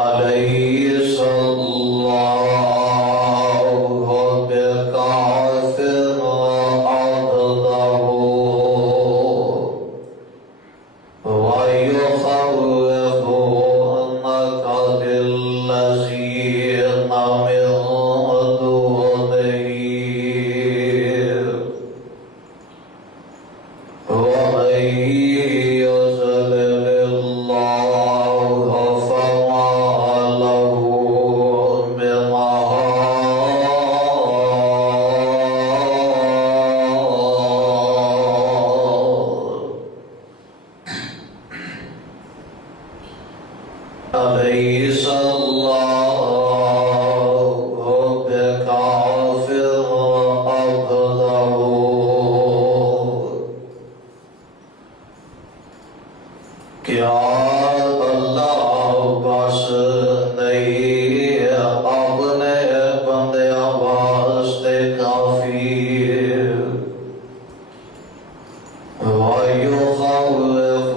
أليس الله بكاف عبده ويخوفونك بالذين من دونه ومن يضلل الله فما له من هاد أليس الله بكاف عبده کیا اللہ بس نہیں اپنے بندیاں واسطے کافی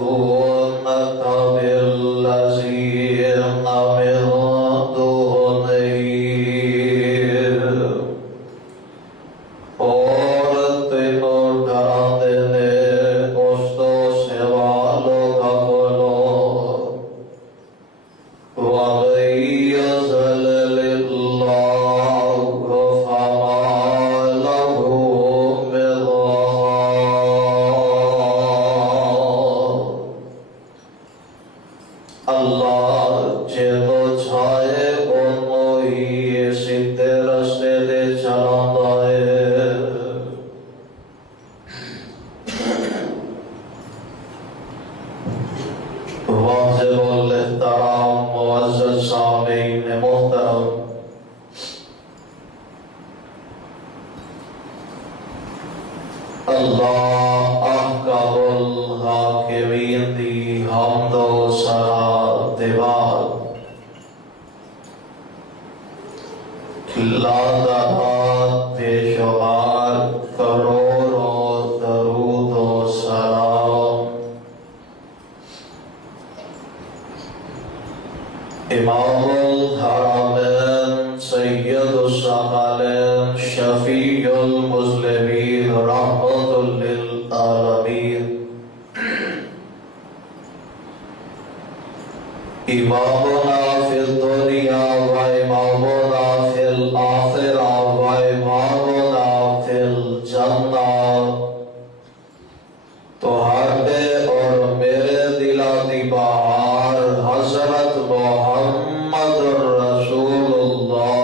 وَيُخَوِّفُونَكَ بِالَّذِينَ مِن دُونِهِ اور تینوں ڈراتے نے اس تو سوا لوگوں وَمَن يُضْلِلِ اللَّهُ فَمَا لَهُ مِنْ هَادٍ اللہ جدو چاہے انہوں ہی سیدھے رستے دے چلاتا ہے واجب الاحترام معزز سامعین محترم اللہ احکم الحاکمین دی حمد و ثنا دیوار لادہات بے شمار کروڑوں درود و سلام امام الحرمین سید الثقلین شفیع المذنبین رحمت للعالمین امامنا فی الدنیا و امامنا فی الآخرہ و امامنا فی الجنہ تو ہڈے اور میرے دلاتی بہار حضرت محمد رسول اللہ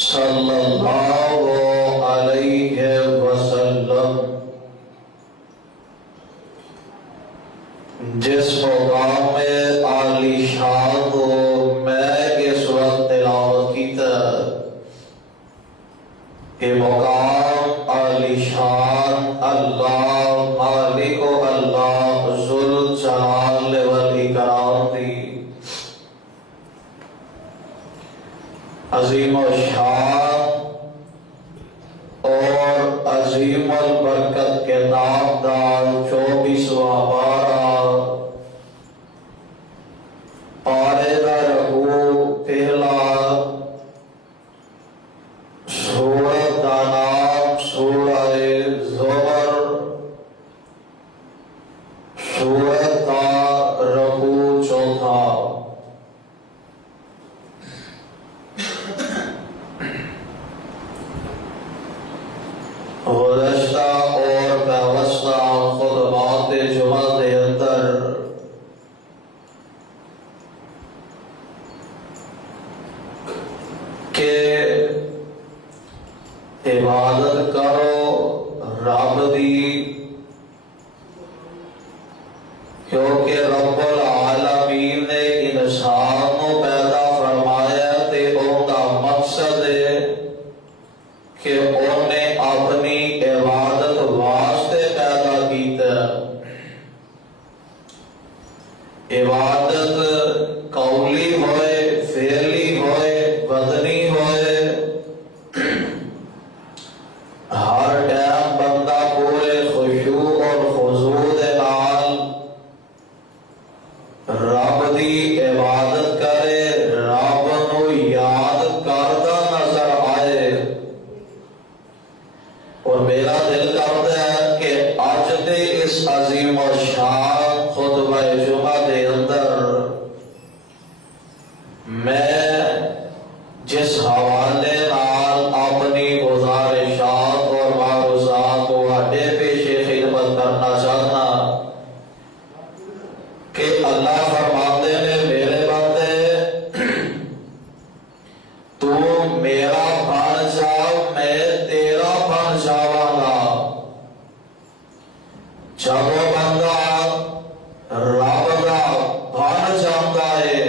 صلی اللہ علیہ وسلم جس مقام میں عالی شان کو میں اس وقت تلاوت کیتا یہ مقام عالی شان اللہ مالک و اللہ ذوالجلال والاکرام دی عظیم الشان اور عظیم البرکت کے نامدار 24واں پارے دا رکوع پہلا سورت دا نام سورہ زمر سورت دا رکوع چوتھا گزشتہ اور پیوستہ خطبات جمعہ دے اندر کہ عبادت کرو رب دی کیونکہ رب العالمین نے انسان کو پیدا فرمایا تے ان کا مقصد ہے کہ انہیں اپنی عبادت واسطے پیدا کیتا عبادت قولی ہوئے فعلی ہوئے بدنی ہوئے ہر ٹائم بندہ پورے خشوع اور خضوع دے عظیم و شان خطبہ جمعہ دے اندر میں جس حوالے نال اپنی گزارشات اور معروضات واڈے پیش خدمت کرنا چاہنا کہ اللہ فرماتے نے میرے بندے تو میرا بن جا میں تیرا بن جاواں گا۔ جب بندہ رب دا بن جاندا ہے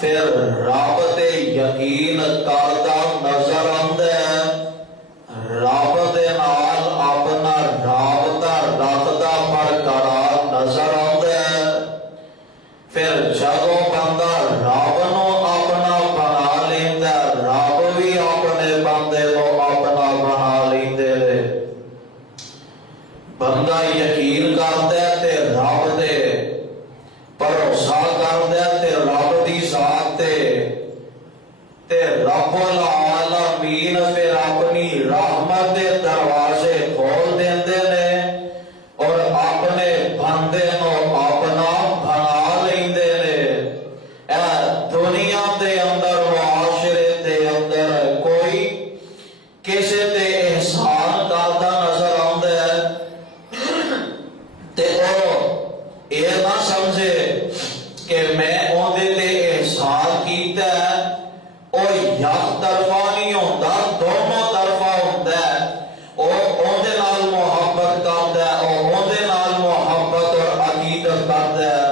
پھر رب تے یقین کردا نظر آندا ہے، رب دے نال اپنا رابطہ رکھدا برقرار نظر آندا ہے۔ پھر جدوں بندہ رب نو اپنا بنا لیندا ہے، رب بھی اپنے بندے نو اپنا بنا لیندے نے۔ بندہ یقین کردا ہے تے رب دے بھروسہ کردا ہے تے رب دی ذات تے رب العالمین پھر اپنی رحمت دے دروازے کھول دیندے نے اور اپنے بندے نو اپنا بنا لیندے نے۔ اے دنیا دے اندر معاشرے دے اندر کوئی کسے تے احسان کردا نظر آندا ہے تے او یہ نہ سمجھے کہ میں اودے تے احسان کیتا ہے، او یک طرفہ نہیں ہوندا، دونوں طرفہ ہوندا ہے۔ او اودے نال محبت کردا ہے، او اودے نال محبت اور عقیدت کردا ہے،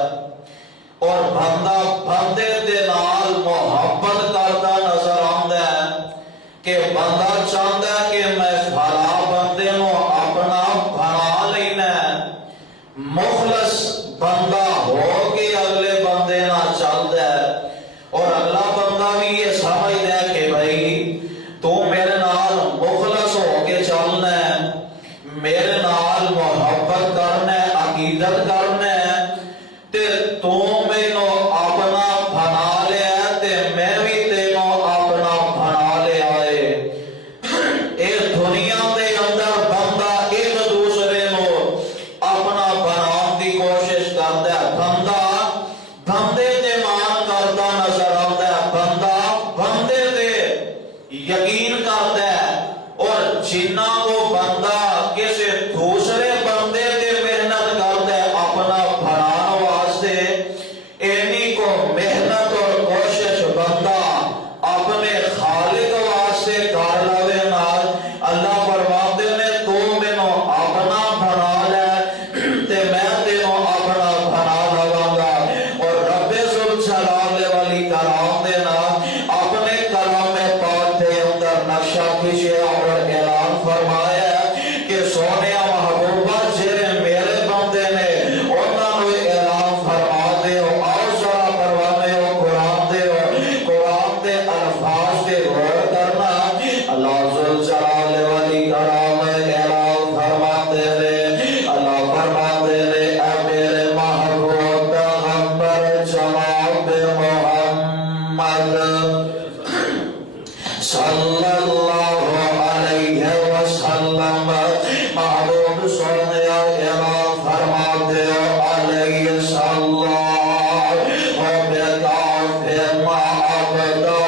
اور بندہ بندے دے نال محبت کردا نظر آندا ہے کہ بندہ چاہندا ہے کہ میں فلاں بندے نو اپنا بنا لینا ہے، مخلص بندہ ہو کے اگلے بندے نہ چلتا ہے، اور اگلا بندہ بھی یہ سمجھتا ہے کہ بھائی تو میرے نال مخلص ہو کے چلنا ہے، میرے نال محبت کرنا ہے، عقیدت کرنا ہے، تے تو مینوں اپنا بنا لیا تے میں بھی تینوں اپنا بنا لیا ہے۔ اے دنیا دے اندر بندہ ایک دوسرے نو اپنا بناؤ دی کوشش کرتا ہے، بندہ بندے تے مان کرتا نظر آتا ہے، بندہ بندے تے یقین کرتا ہے، اور جنہ کو بندہ کسی دوسرے بندے تے محنت کرتا ہے اپنا بنان واسطے، اینی کو محنت اور کوشش بندہ اپنے خالق واسطے کر لوے نال اللہ فرماتے نے تو مینوں اپنا بنا لے تے میں تینوں اپنا بنا لواں گا۔ اور رب ذوالجلال والی کلام دے نال اپنے کلام پاک دے اندر نقشہ کھچیا اور اعلان فرمایا کہ سونیا محبوبہ جڑے میرے بندے نے انہاں نو اعلان فرما دیو، آؤ ذرا پروانے ہو قرآن دے الفاظ دے غور کرنا۔ اللہ ذوالجلال والی کلام اعلان فرماتے نے، اللہ فرماتے نے اے میرے محبوب پیغمبر جناب محمد صلی اللہ علیہ وسلم، محبوب سنیا اعلان فرماتے ہو علیہ السلام وبکافر عبدہ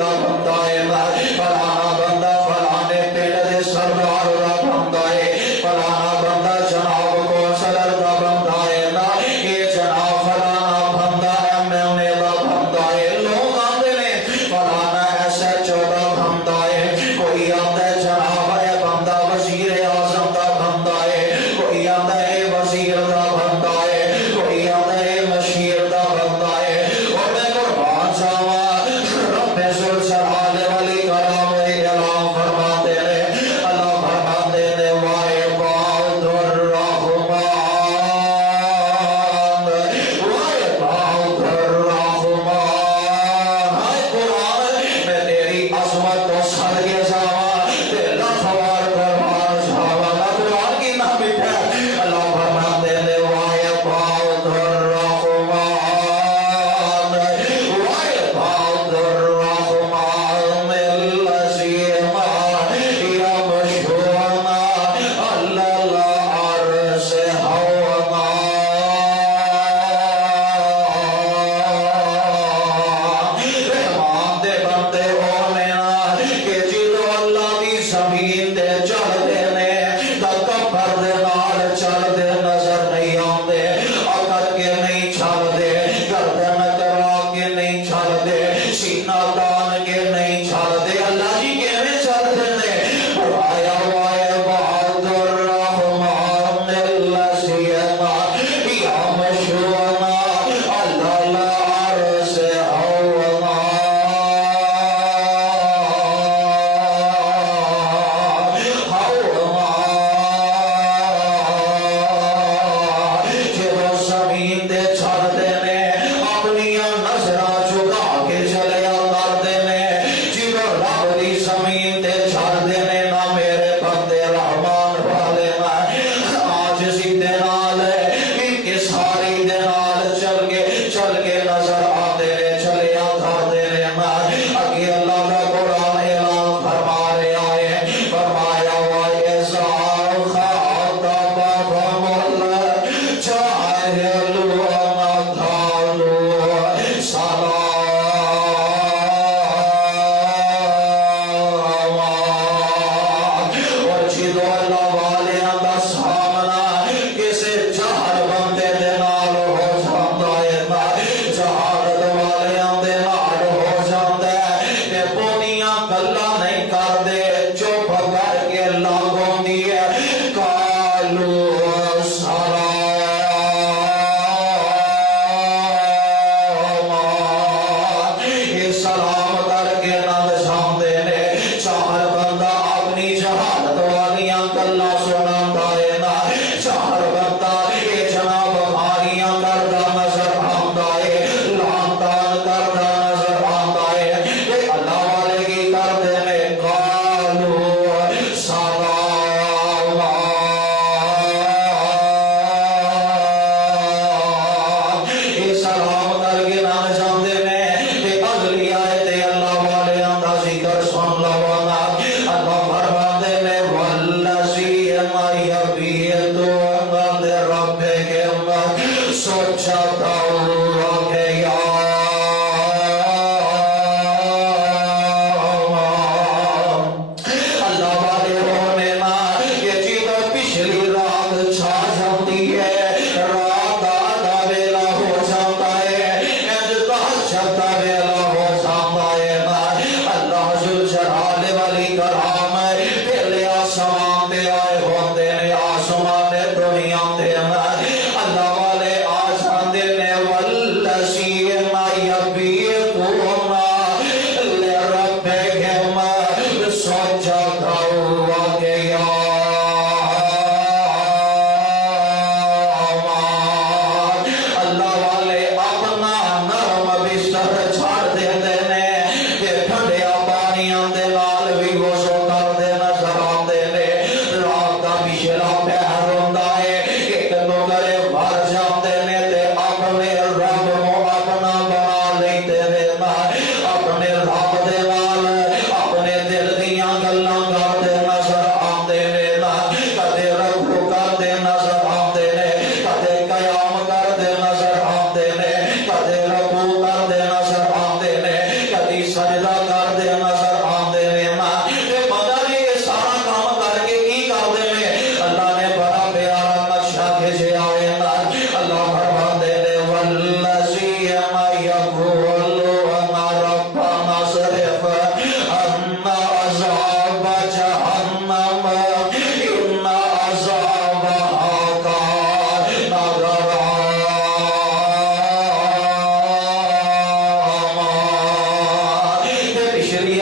دا بندہ ہے فلانا بندہ فلانے پنڈ دے سردار دا بندہ ہے فلانا بندہ جناب کو صدر دا بندہ ہے نا یہ جناب فلانا بندہ ایم ایل اے دا بندہ ہے لوگ آتے نے فلانا ایس ایچ او دا بندہ ہے کوئی آتا ہے جناب اے بندہ وزیر اعظم دا بندہ ہے کوئی آتا ہے وزیر دا بندہ ہے کوئی آتا ہے مشیر دا بندہ ہے اور میں قربان جاواں رب ذوالجلال کرتے نظر آتے ہیں پتا نہیں یہ سارا کام کر کے کی کرتے ہیں اللہ نے بڑا پیارا نقشہ کھچیا ہے اللہ فرماتے ہیں والذین یقولون ربنا اصرف عنا عذاب جہنم ان عذابها کان غراما پچھلی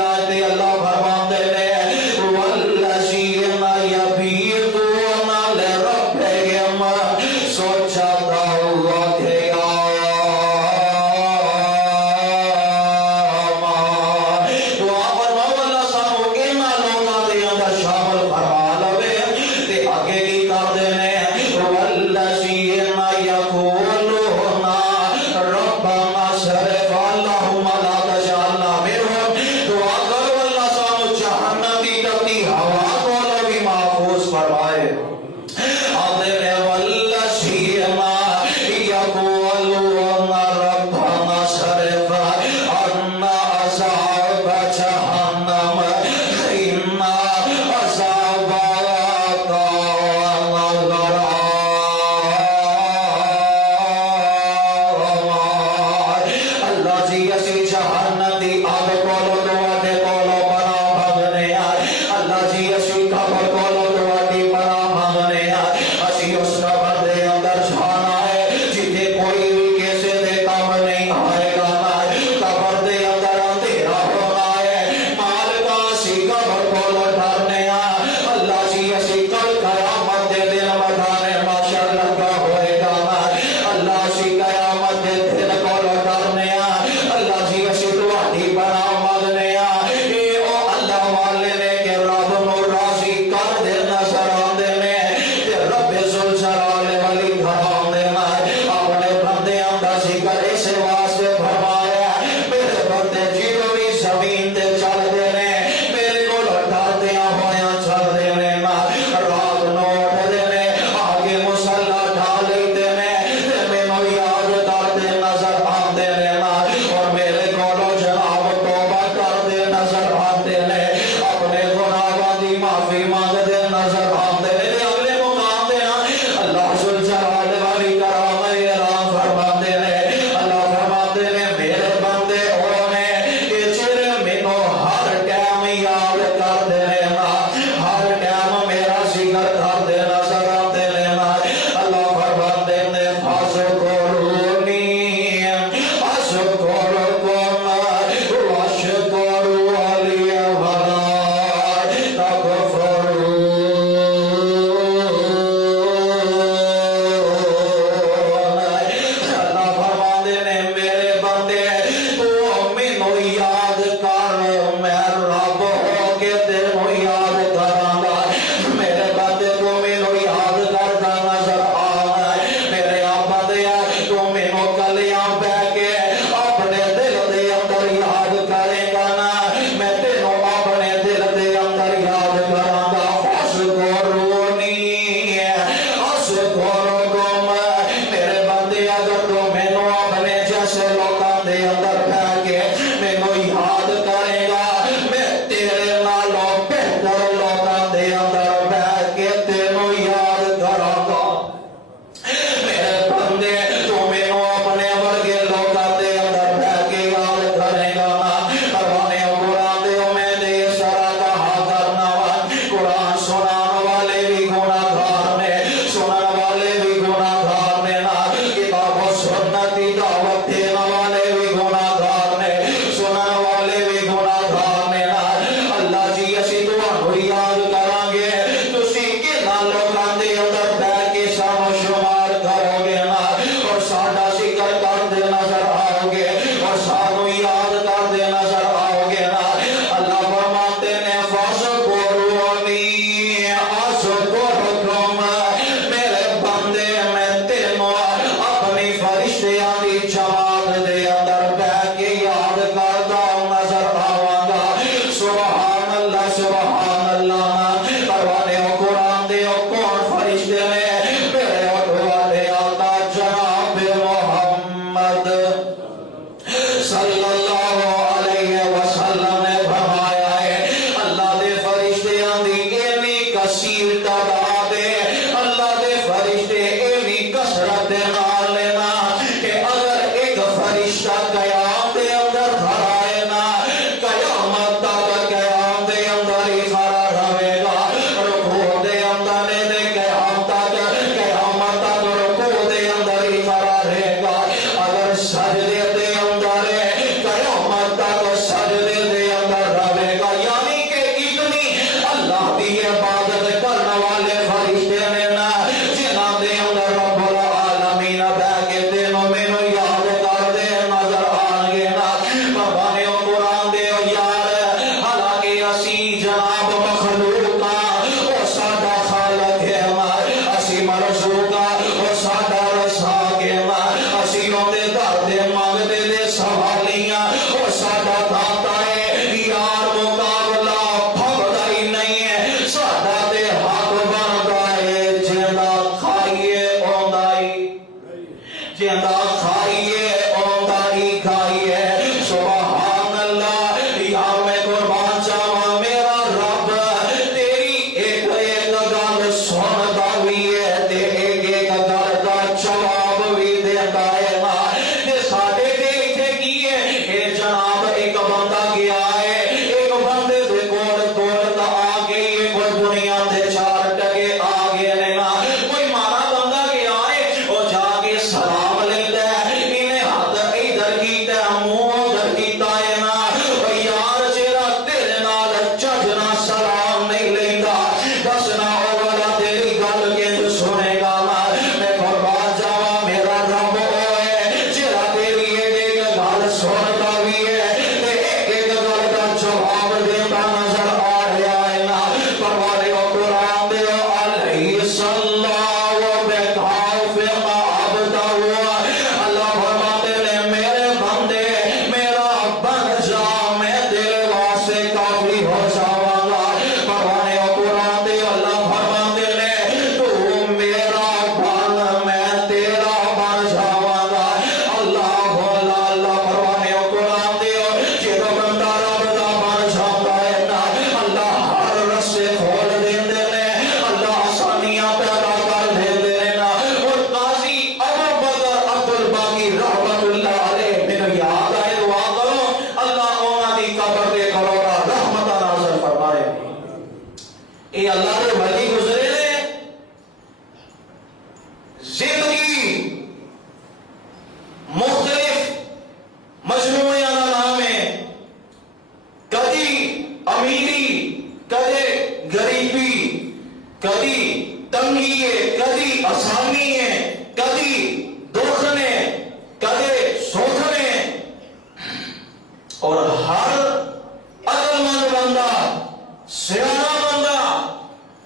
بندہ سیاح بندہ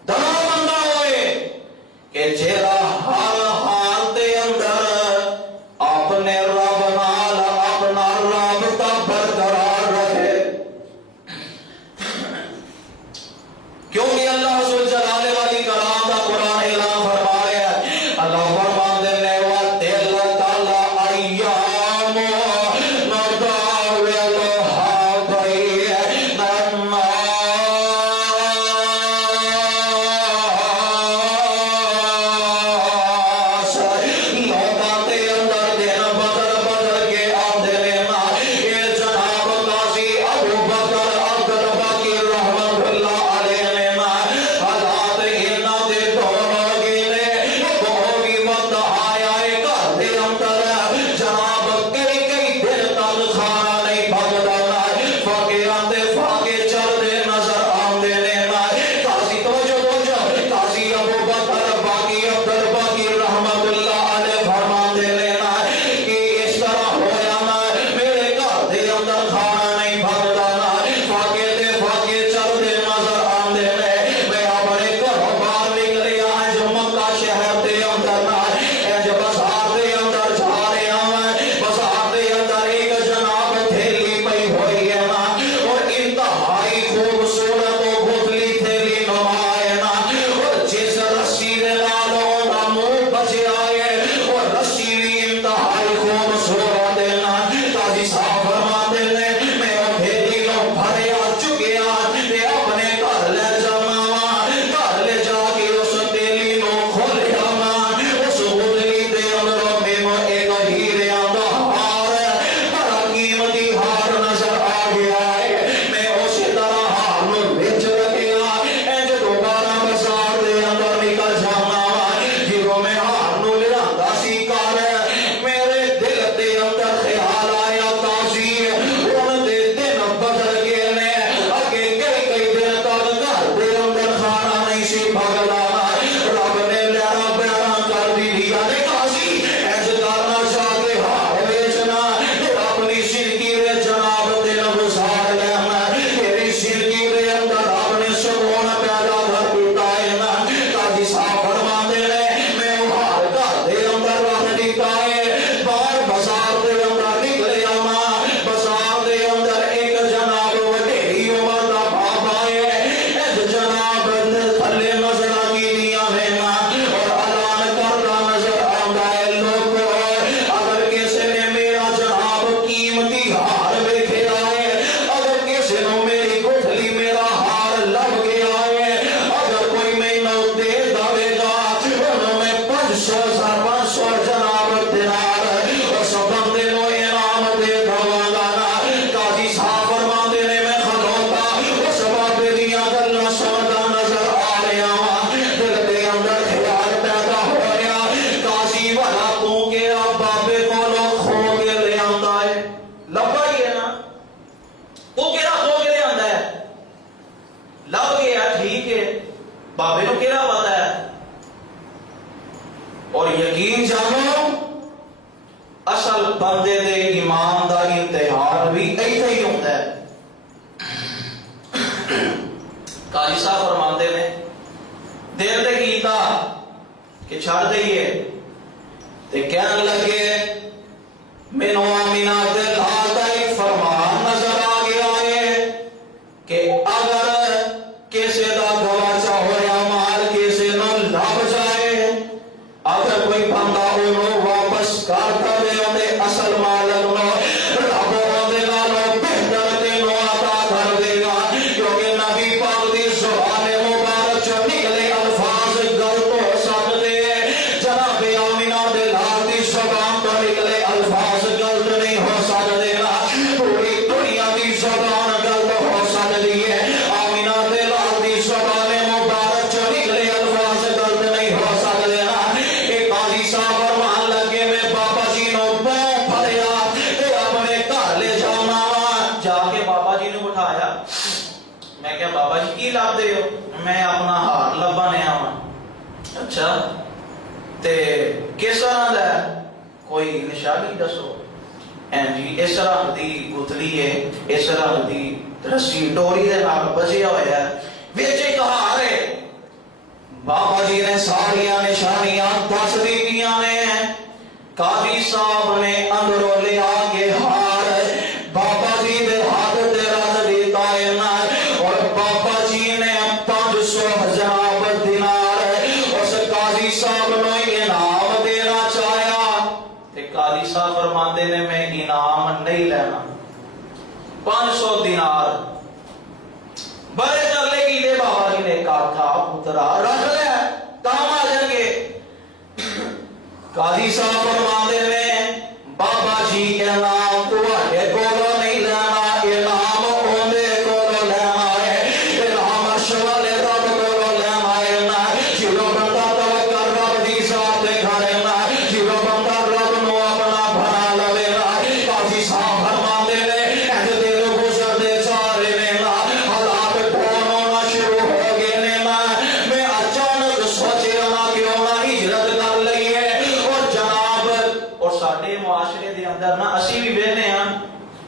دنا بندہ ہوئے کہ جیڑا ہر حال دے اندر اپنے رب نال اپنا رابطہ برقرار رکھے. کیونکہ اللہ سبحانہ جلالہ والی کلام کا قرآن اعلان فرما رہا ہے. اللہ فرماتے ہیں وَتِلْكَ الْأَيَّامُ نُدَاوِلُهَا بَيْنَ النَّاسِ. لوگوں کے اندر دن بدل بدل کے آتے رہنا. یہ جناب قاضی ابو بکر عبد الباقی رحمت اللہ علیہ نے حالات انہاں دے دونوں گیلے کوئی بھی وقت آیا ہے گھر دے اندر جناب کئی کئی دن تک کھانا نہیں پکدا نا فقیراں دے فاقے چلدے نظر آندے نے نا. قاضی توجہ قاضی ابو بکر باقی عبد الباقی رحمت اللہ علیہ فرماندے نے نا کہ اس طرح ہویا نا میرے گھر دے اندر کھانا نہیں پکدا نا فاقے دے فاقے چلدے نظر آندے نے. میں اپنے گھروں باہر نکلیا جو مکہ شہر دے اندر نا جو بازار دے اندر جا رہا ہوں. بازار دے اندر ایک جناب تھیلی پئی ہوئی ہے نا اور انتہائی خوبصورت و گھتلی تھیلی نما ہے نا اور جس رسی دے نال اوندا منہ بچیا ہے اور رسی بھی انتہائی خوبصورت ہے نا. قاضی صاحب فرماتے ہیں میں وہ تھیلی نو بھریا چکیا تے اپنے گھر لے جانا وا. گھر لے جا کے اس تھیلی نو کھولیا وا. اس گھتلی دے اندروں مینوں ایک ہیریاں دا ہار بڑا قیمتی ہار نظر آ گیا ہے. میں اسی طرح ہار نو وچ رکھیا انج دوبارہ بازار دے اندر نکل جانا وا. جدوں میں ہار نو لیاندا سی کر میرے دل دے اندر خیال آیا قاضی ہن دے دن بدل گئے نے. اگے کئی کئی دن تک گھر دے اندر کھانا نہیں سی پکدا. رب نے لیرا بیرا کر دیا نے قاضی انج کرنا چاہ کے ہار ویچنا اپنی زندگی دے جناب دن گزار لینا. تیری زندگی دے اندر رب نے سکون پیدا کر دیتا ہے نا. قاضی صاحب فرماتے ہیں میں وہ ہار گھر دے اندر رکھ دیتا ہے. باہر بازار دے اندر نکلیا وا. بازار دے اندر ایک جناب وڈیری عمر دا بابا ہے انج جناب تھلے نظر آگیاں ہے نا اور اعلان کردا نظر آندا ہے لوگو اگر کسی نے میرا جناب قیمتی ہار ویکھیا ہے اگر کسی نے میری گٹھلی میرا ہار لگ گیا ہے اگر کوئی مینوں دے دے گا انہوں میں 500 جناب دینار اس بندے نو انعام دے دواں گا نا. قاضی صاحب فرماندے نے میں کھلوتا اس بابے دیاں گلاں سندا نظر آ رہا وا. دل دے اندر خیال پیدا ہویا قاضی والا تو کیڑا بابے کولوں کھو کے لے آندا ہے. لبا ہی ہے نا تو کیڑا کھو کے لے آندا ہے. لب گیا ٹھیک ہے بابے نو کیڑا پتا ہے. اور یقین جانو اصل بندے دے ایمان دا امتحان بھی ایسا ہی ہوتا ہے. قاضی صاحب فرماتے ہیں دل تے کیتا کہ چھڑ دئیے تے کہنے لگے مینوں آمینہ دے لال دا ایک فرمان نظر آ گیا ہے کہ اگر کسی دا گواچا ہویا مال کسی نو لب جائے اگر کوئی بندہ انہوں واپس کر دے اندے اصل مالک نو رب اندے نالوں بہتر تینوں عطا کر دے گا. کیونکہ نبی پاک دی زبان مبارک چ نکلے الفاظ غلط ہو سکتے جناب آمینہ دے لال دی زبان تو نکلے الفاظ غلط نہیں ہو سکتے نا. پوری دنیا دی زبان غلط ہو سکتی ہے آمینہ دے لال دی زبان مبارک چ نکلے الفاظ غلط نہیں ہو سکتے نا. قاضی صاحب فرمان لگے میں بابا جی نو پاؤں پھڑیا تے اپنے گھر لے جانا وا. جا کے بابا جی نو بٹھایا. میں کہا بابا جی کی لب دے ہو. میں اپنا ہار لبانے آواں. اچھا تے کس طرح دا ہے کوئی نشانی دسو. جی اس رنگ دی گتلی ہے اس رنگ دی رسی ڈوری دے نال بجیا ہوا ہے وچ ایک ہار ہے بابا جی نے ساریاں نشانیاں دس دیتیاں نے قاضی صاحب نے اندروں لیا کے ہار بابا جی دے ہاتھ تے رکھ دیتا ہے اور بابا جی نے 500 جناب دینار اس قاضی صاحب نو انعام دینا چاہیا تے قاضی صاحب فرماندے نے میں انعام نہیں لینا 500 دینار بڑے چلے کی دے بابا جی نے کہا پترا رکھ لے کام آ جائیں گے قاضی صاحب فرماندے نے بابا جی کے نام تواڈے کولوں نہیں لینا انعام اوندے کولوں لینا ہے انعام عرش والے رب کولوں لینا ہے جدوں بندہ توکل رب دی ذات تے کھڑے نا جدوں بندہ رب نو اپنا بنا لوے نا قاضی صاحب فرماندے نے اج دل گزرتے جا رہے نے نا حالات ڈھون ہونا شروع ہو گئے نے نا میں اچانک سوچیا نا کیوں نہ ہجرت کر لئیے اور جناب اور ساڈے معاشرے دے اندر نا اسی بھی ویکھنے ہاں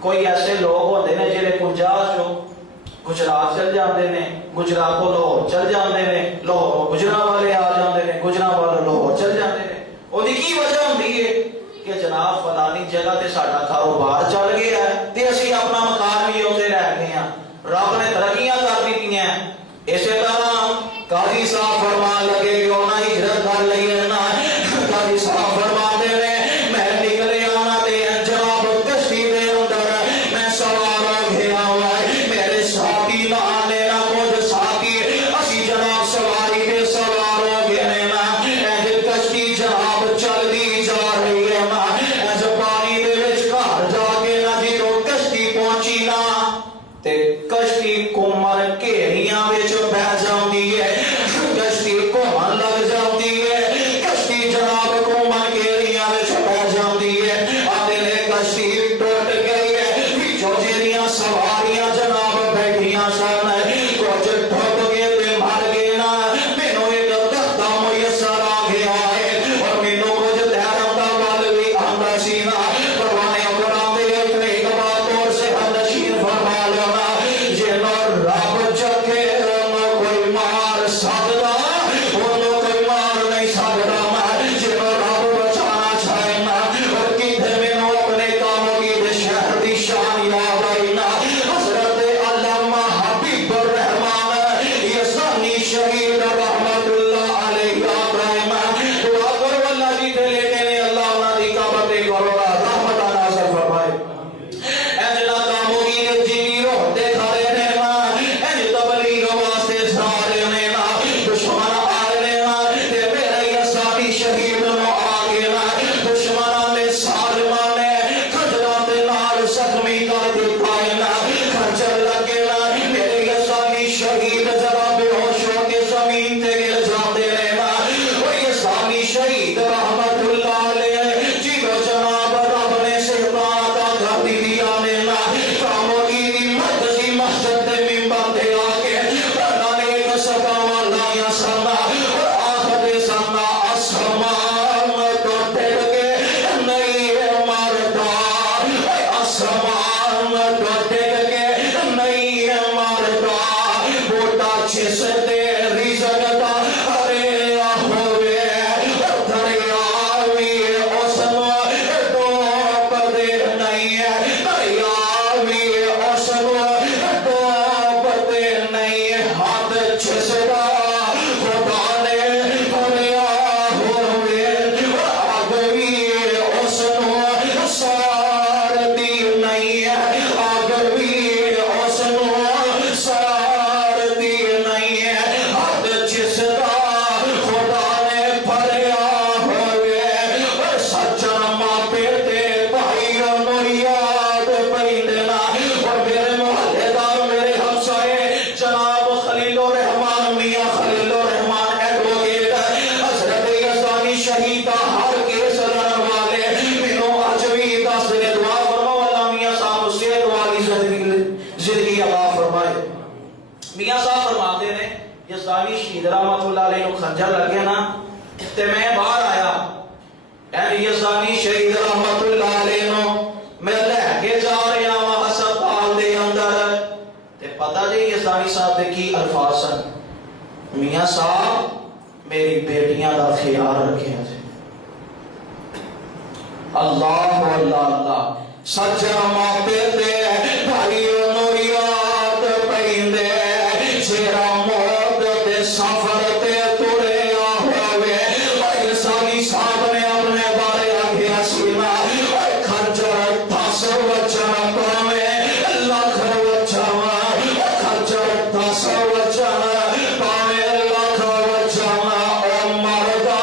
کوئی ایسے لوگ ہوندے نے جڑے 50 چوں گجرات چل جاندے نے گجرات کو لاہور چل جاندے نے لاہور گجرات والے آ جاندے نے گجرات والے لاہور چل جاندے نے اودی کی وجہ ہوندی ہے کہ جناب فلانی جگہ تے ساڈا کاروبار چل گیا ہے تے اسی اپنا مکان بھی اوتے رہ گئے ہیں رب نے ترقیاں کر دتیاں اسی طرح قاضی صاحب فرمان لگے کیوں نہ ہجرت کر لئیے نا قاضی صاحب فرماندے نے میں نکلے آنا تے جناب کشتی دے اندر میں سوار ہو گیا ہوا میرے ساتھی نہ آنے نہ کچھ ساتھی اسی جناب سواری دے سوار ہو گئے نا ایج کشتی جناب چل دی جا رہی ہے نا ایج پانی دے وچ گھر جا کے نا جدوں کشتی پہنچی نا تے کشتی کمر گھیریاں وچ بہ جاندی ہے کشتی گھومن لگ جاندی ہے کشتی جناب کمر گھیریاں وچ بہ جاندی ہے آدھے نے کشتی ٹوٹ گئی ہے وچوں جڑیاں سواریاں جناب بیٹھیاں سن کچھ ڈوب کے تے مر گئے نا مینوں ایک دھکا میسر آ گیا ہے اور مینوں کچھ تیرم دا ول بھی آندا سی نا پروانے اکرام دے ایک بات اور سے نشین فرما لو نا جنوں رب چکے کوئی مار سکدا اونوں کوئی مار نہیں سکدا میں جنوں رب بچانا چاہے نا اور کدھے مینوں اپنے کاموں کی شہر دی شان یاد آئی نا حضرت علامہ حبیب الرحمان یزدانی شہید رحمت اللہ علیہ ابراہیم دعا کرو اللہ جی دے لیتے نے اللہ انہاں دی قبر تے کروڑا رحمت نازل فرمائے اے جڑا کاموں کی جی روح دے کھڑے نے نا اے تبلیغ واسطے سارے نے نا دشمن آئے نے نا تے میرے یزدانی شہید نو آ گئے نا دشمناں نے سالماں نے کھجراں دے نال زخمی کر دتا ہے نا کھجر لگے نا میرے یزدانی شہید ذرا بے ہوش ہو کے زمین تے گر جاتے نے نا اور یزدانی شہید رحمت اللہ علیہ جنوں جناب رب نے شیطان کا کر دیا نے نا کاموں کی مرکزی مسجد دے منبر تے آ کے اللہ نے ایک سداواں لائیاں سنا اور آخر سنا آسمان تو ٹر کے نہیں مردا آسمان تو ٹر کے نہیں مردا بوٹا جس دے رزق دا ہریا ہوئے دریا بھی اس نو ڈوب دے نہیں دریا بھی اس نو ڈوب دے نہیں ہاتھ جس دا خدا نے بھریا ہوئے آگ بھی اس نو سار دی نہیں آگ بھی اس نو سار دی نہیں ہاتھ جس دا خدا نے بھریا ہوئے سچا ماں پیتے بھائیوں نو یاد پیندنا اور میرے محلے دار میرے ہمسائے جناب خلیل الرحمان میاں خلیل الرحمان ایڈوکیٹ حضرت یزدانی شہید ہر کیس لڑن والے مینوں اج بھی دس دے دعا فرماؤ اللہ میاں صاحب صحت والی زندگی عطا فرمائے میاں صاحب فرماتے نے یزدانی شہید رحمت اللہ علیہ نو خنجر لگے نا تے میں باہر آیا اے یزدانی شہید رحمت اللہ علیہ نو میں لے کے جا رہا ہوں ہسپتال دے اندر قاری صاحب دے کی الفاظ سن، میاں صاحب میری بیٹیاں دا خیال رکھیا جائے۔ اللہ اللہ اللہ سجا ماتے دے بھائیوں نو یاد پیندے جیڑا موت دے سفر تے تریا ہوئے۔ اے سالی صاحب نے اپنے بارے آگیا سینا خرچر 10 وچن پاوے لاکھ وچن، خرچر 10 وچن پاوے لاکھ وچن، او مردا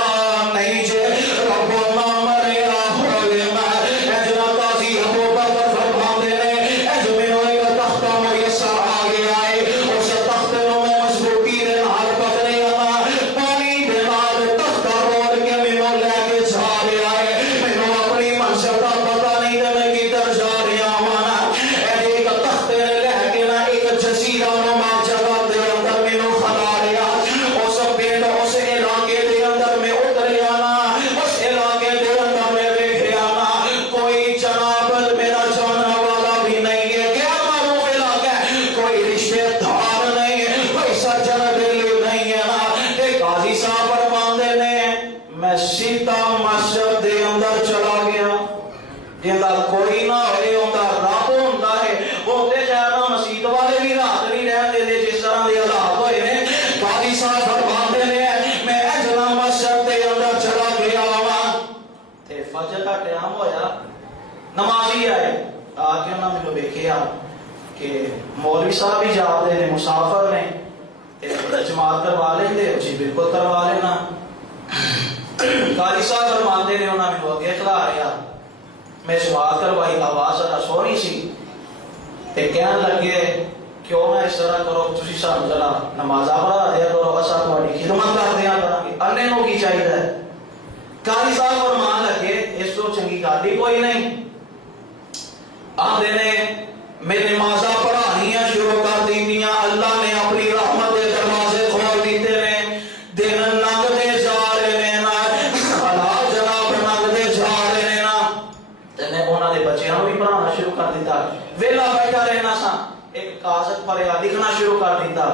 نہیں جے رب نہ مریا ہوئے۔ میں اجنا قاضی ابو بکر فرماندے نے اج مینوں ایک تخت میسر آ گیا ہے، اس تخت نو میں مضبوطی دے نال پکڑے آنا، پانی دے نال تخت روڑ کے مینوں لے کے جا رہا ہے، مینوں اپنی منزل دا پتہ نہیں تے میں کدھر جا رہا ہوں۔ ایک تخت نے لے کے نا ایک جزیرہ نما جگہ دے اندر مینوں کھلا رہا، اس پنڈ اس علاقے دے اندر میں اتریا نا، اس علاقے دے اندر میں ویکھیا نا کوئی جناب میرا جاننے والا بھی نہیں ہے، کیا معلوم علاقہ ہے، کوئی رشتے دار نہیں ہے، کوئی سجن دل نہیں ہے نا۔ تے قاضی صاحب فرماندے نے میں سیدھا مسجد دے اندر چلا گیا، جندا کوئی نہ ہوئے ہوندا رب ہوندا ہے، وہ تے جانا مسجد والے بھی رات نہیں رہندے دے جس طرح دے حالات ہوئے نے۔ قاضی صاحب فرماندے نے میں اجلا مسجد دے اندر چلا گیا وا تے فجر دا ٹائم ہویا، نمازی آئے آ کے انہاں مینوں ویکھیا کہ مولوی صاحب بھی جاتے نے مسافر نے تے جماعت کروا لیندے، جی بالکل کروا لینا۔ قاضی صاحب فرماندے نے انہاں مینوں اگے کھلا رہا، میں جماعت کروائی، آواز ذرا سونی سی تے کہن لگے کیوں نہ اس طرح کرو، تسی سانوں ذرا نمازاں پڑھا دیا کرو، اساں تہاڈی خدمت کر دیا کراں گے، اننے نو کی چاہیے۔ قاضی صاحب فرمان لگے اس تو چنگی گل ہی کوئی نہیں، آندے نے میں نمازاں پڑھانیاں شروع کر دیتیاں، اللہ نے اپنی رحمت دے دروازے کھول دیتے نے، دن لنگدے جا رہے نا، حالات جناب لنگدے جا رہے نا، تے میں انہاں دے بچیاں نوں بھی پڑھانا شروع کر دیتا، ویلا بیٹھا رہنا سا ایک کاغذ پر لکھنا شروع کر دیتا،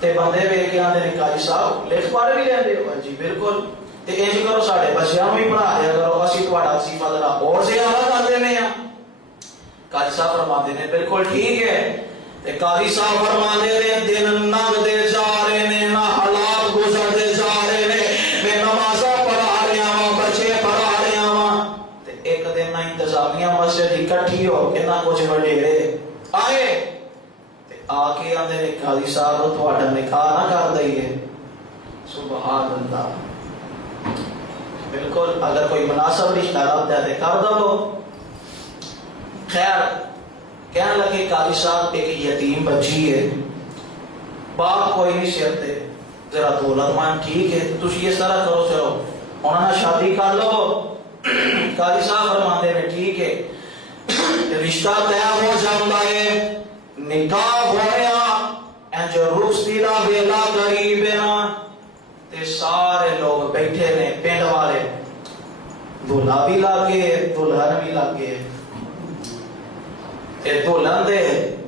تے بندے ویکھ کے آندے نے قاضی صاحب لکھ پڑھ بھی لیندے ہو؟ جی بالکل، تے انج کرو ساڈے بچیاں نوں بھی پڑھا دیا کرو، اسی تہاڈا وظیفہ ذرا اور زیادہ کر دینے ہاں۔ قاضی صاحب فرماندے نے بالکل ٹھیک ہے، تے قاضی صاحب فرماندے نے دن لنگدے جا رہے نے نا، حالات گزرتے جا رہے نے، میں نمازاں پڑھا رہا ہاں، بچے پڑھا رہا ہاں، تے ایک دن نہ انتظامیہ مسجد اکٹھی ہو کے نہ کچھ وڈیرے آئے تے آ کے آندے نے قاضی صاحب تہاڈا نکاح نہ کر دئیے۔ سبحان اللہ، بالکل اگر کوئی مناسب رشتہ لبدا تے کر دو۔ خیر کہنے لگے قاضی صاحب ایک یتیم بچی ہے، باپ کوئی نہیں سر تے، ذرا دولت مان ٹھیک ہے، تسی اس طرح کرو چلو انہاں نے شادی کر لو۔ قاضی صاحب فرماندے نے ٹھیک ہے، رشتہ طے ہو جاندا ہے، نکاح ہویا، انج روستی دا ویلا قریب ہے نا، تے سارے لوگ بیٹھے نے پنڈ والے، دولہا بھی لگے دلہن بھی لگے، تے دلہن دے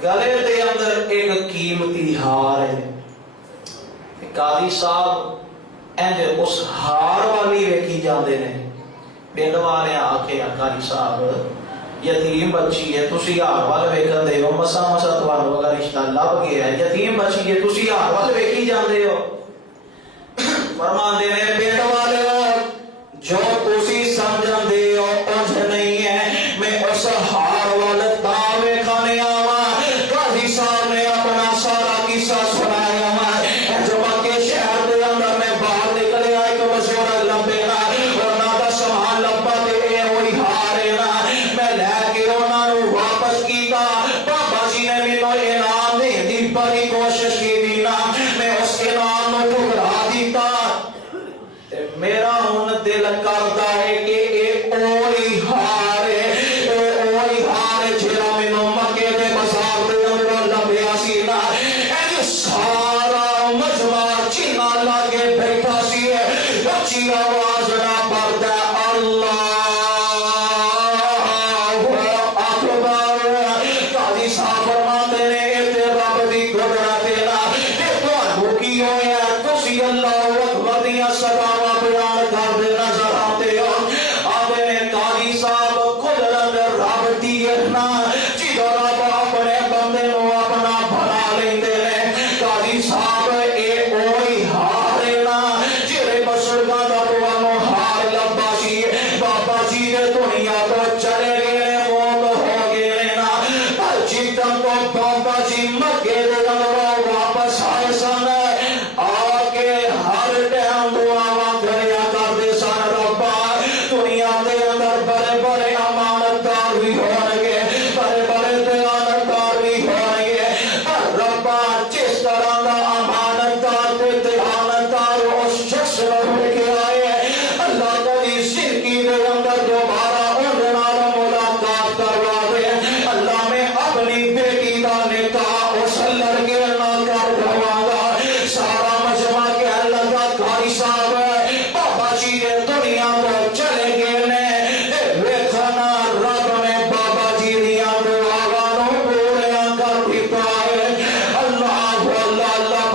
گلے دے اندر ایک قیمتی ہار ہے۔ قاضی صاحب انج اس ہار والی ویکھی جاندے نے، پنڈ والے آکھے قاضی صاحب یتیم بچی ہے، تسی ہار وال ویکھن دے ہو، مسا مسا تہانوں اگر رشتہ لب گیا ہے، یتیم بچی ہے، تسی ہار وال ویکھی جاندے ہو۔ فرماندے نے پنڈ والے جو تسی سمجھن دے ہو انج نہیں ہے، میں اس ہار وال تاں ویکھنے آواں۔ قاضی صاحب نے اپنا سارا قصہ سنایا وا، جو مکے شہر دے اندر میں باہر نکلیا ایک بزرگ لمبے نا، انہاں دا سامان لبا تے اے ہوئی ہار ہے نا، میں لے کے انہاں نوں واپس کیتا، بابا جی نے مینوں انعام دین دی بڑی کوشش کی نا، میں اس انعام نوں ٹھکرا دیتا، تے میرا ہن دل کردا ہے کہ اے اوہی ہار ہے، اے اوہی ہار ہے جڑا مینوں مکے دے بازار دے اندر لبیا سی نا۔ اے سارا مجمع چینا لاگے بیٹھا سی، اچھی آواز نہ پڑدا اللہ اکبر۔ قاضی صاحب فرماندے نے اے تے رب دی قدرت اللہ اکبر دیاں صداواں بیان کردے نظر آتے ہو آدھے نے قاضی صاحب قدرت رب دی نا جدو رب اپنے بندے نو اپنا بنا لیندے نے قاضی صاحب اے اوہی ہار نا جڑے بزرگاں دا تانوں ہار لبا سی بابا جی نے دنیا تو چلے گئے موت ہو گئے نا پر جتن تو بابا جی مکے دے اندروں واپس آئے سن آ کے ہر ٹائم دعاواں کریا کردے سن ربا دنیا دے اندر بڑے بڑے امانتدار بھی ہون گے بڑے بڑے دیانتدار بھی ہون گے پر ربا جس طرح دا امانتدار تے دیانتدار اس شخص نو لے کے آئے اللہ تعالی زندگی دے اندر دوبارہ ان نال ملاقات کروا دے اللہ میں اپنی بیٹی دا نکاح اس لڑکے نال کر دواں گا سارا مجمع کہن لگا قاری صاحب بابا جی نے دنیا تو چلے گئے نے ویکھنا رب نے بابا جی دیاں دعاواں نو پوریا کر دتا ہے اللہ اللہ اللہ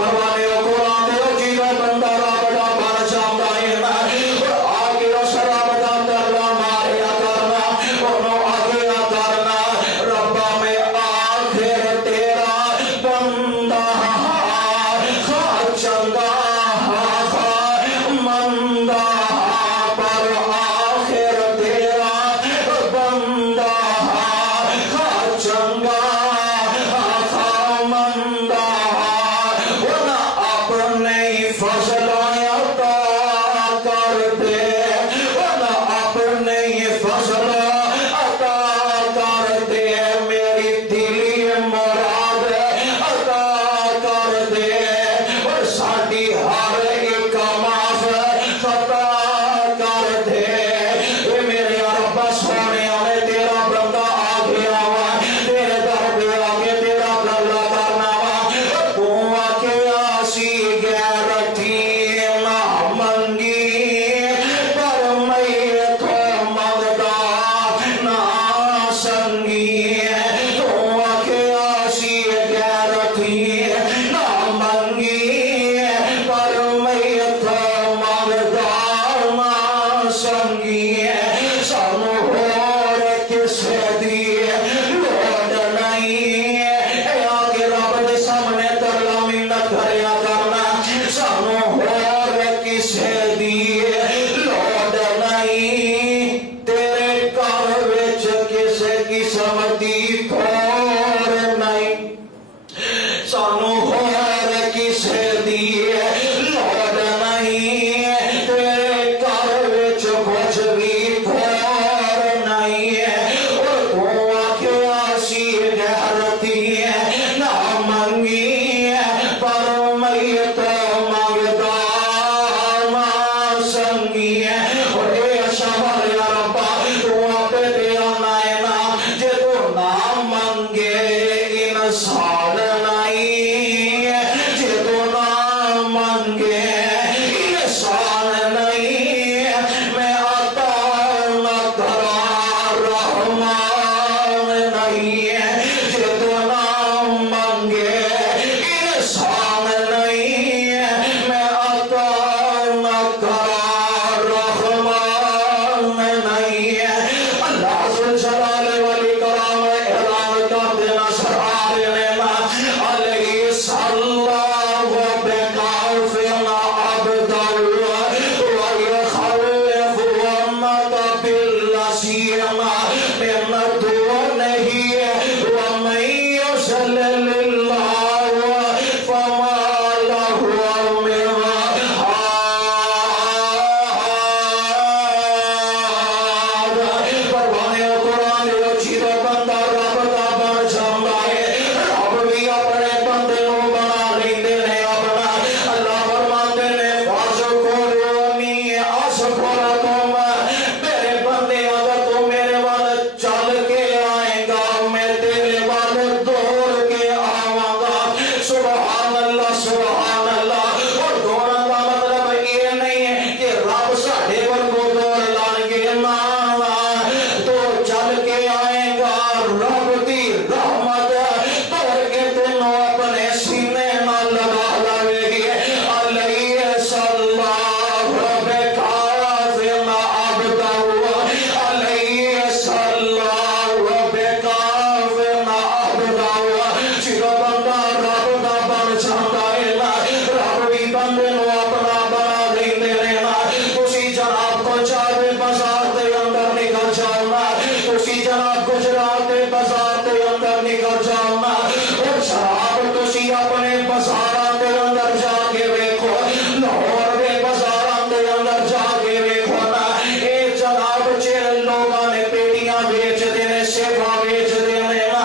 اپنے بازاراں دے اندر جا کے ویکھو، لاہور دے بازاراں دے اندر جا کے ویکھو نا، اے جناب جے لوگاں نے پیٹیاں بیچ دے نے، سیفا بیچ دے نے نا،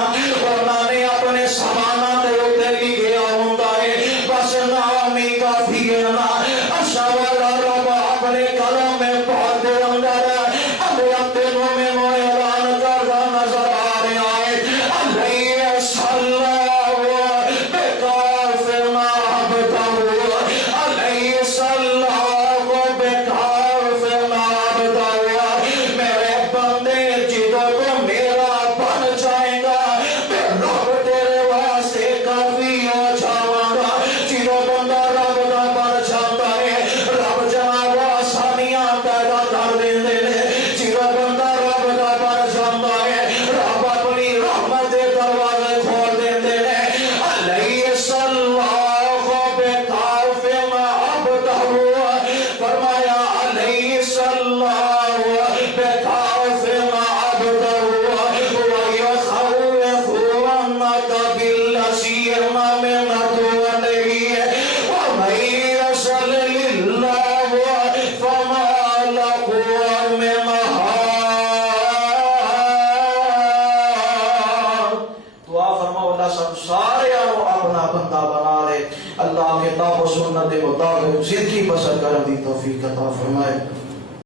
انہاں نے اپنے ساماناں دے اوتے لکھیا ہوندا ہے بس نام ہی کافی ہے نا، اچھا والا رب اپنے کلام پاک دے اندر ہمیں اپنے مومن و اعلان کردہ نظر آ رہا ہے، علیہ صلی بکاف ما عبدہ، علیہ صلی بکاف ما عبدہ، میرے بندے جدو تو میرا بن جائے گا میں رب تیرے واسطے کافی ہو جاواں گا، جدو بندہ رب دا بن جاتا ہے رب جناب آسانیاں پیدا کر دیندے نے، جدو بندہ رب دا بن جاتا ہے رب اپنی رحمت دے دروازے کھول دیندے نے، علیہ صلی بکاف ما عبدہ، فرمایا علیہ صلی بکاف ما عبدہ، وَيُخَوِّفُونَكَ بِالَّذِي مَنَّتُ عَلَيْهِ وَمَن يَضْلِلِ اللَّهُ فَمَا لَهُ مِنْ هَادٍ۔ دعا فرماؤ اللہ سب سارے اپنا بندہ بنا لے، اللہ کتاب و سنت کے مطابق زندگی بسر کرنے دی توفیق عطا فرمائے۔